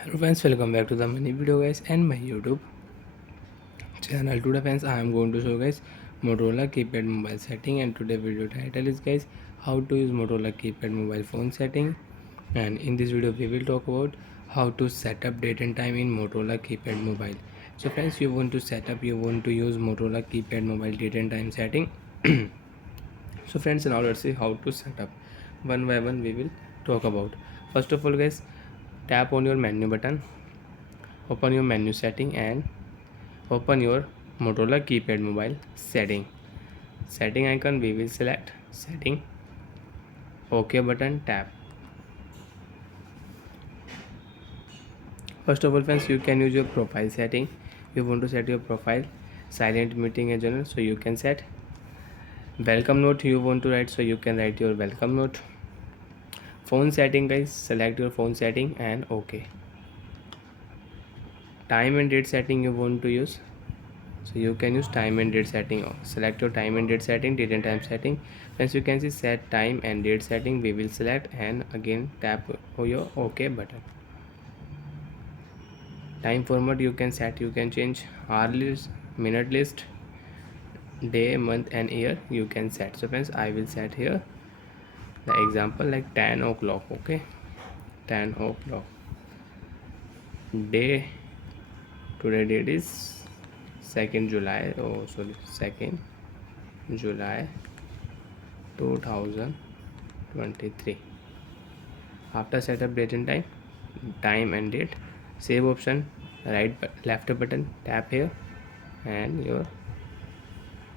Hello friends, welcome back to the mini video guys and my YouTube channel. Today friends, I am going to show guys Motorola keypad mobile setting, and today video title is guys how to use Motorola keypad mobile phone setting. And in this video we will talk about how to set up date and time in Motorola keypad mobile. So friends, you want to use Motorola keypad mobile date and time setting. So friends, now let's see how to set up. One by one we will talk about. First of all guys, tap on your menu button, open your menu setting and open your Motorola keypad mobile setting icon. We will select setting, OK button, tap. First of all friends, you can use your profile setting. You want to set your profile silent meeting as general, so you can set welcome note you want to write, so you can write your welcome note. Phone setting guys, select your phone setting and OK. Time and date setting you want to use, so you can use time and date setting. Select your time and date setting, date and time setting. Once you can see set time and date setting, we will select and again tap your OK button. Time format you can set, you can change hour list, minute list, day, month and year you can set. So friends, I will set here the example like 10 o'clock. Okay, 10 o'clock. Day, today date is 2nd July, 2nd July 2023. After setup date and time and date, save option, left button, tap here and your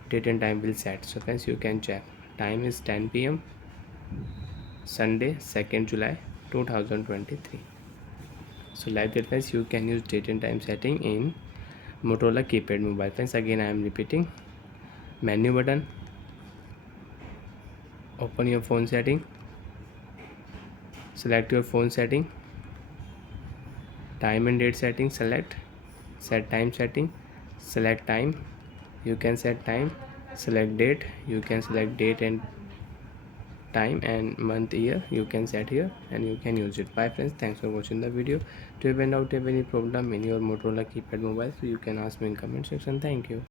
date and time will set. So friends, you can check. Time is 10 p.m. Sunday 2nd July 2023. So like that friends, you can use date and time setting in Motorola keypad mobile. Friends, again I am repeating. Menu button, open your phone setting, select your phone setting, time and date setting, select set time setting, select time, you can set time, select date, you can select date and time, and month, year you can set here and you can use it. Bye friends, thanks for watching the video. To find out if any problem in your Motorola keypad mobile, so you can ask me in comment section. Thank you.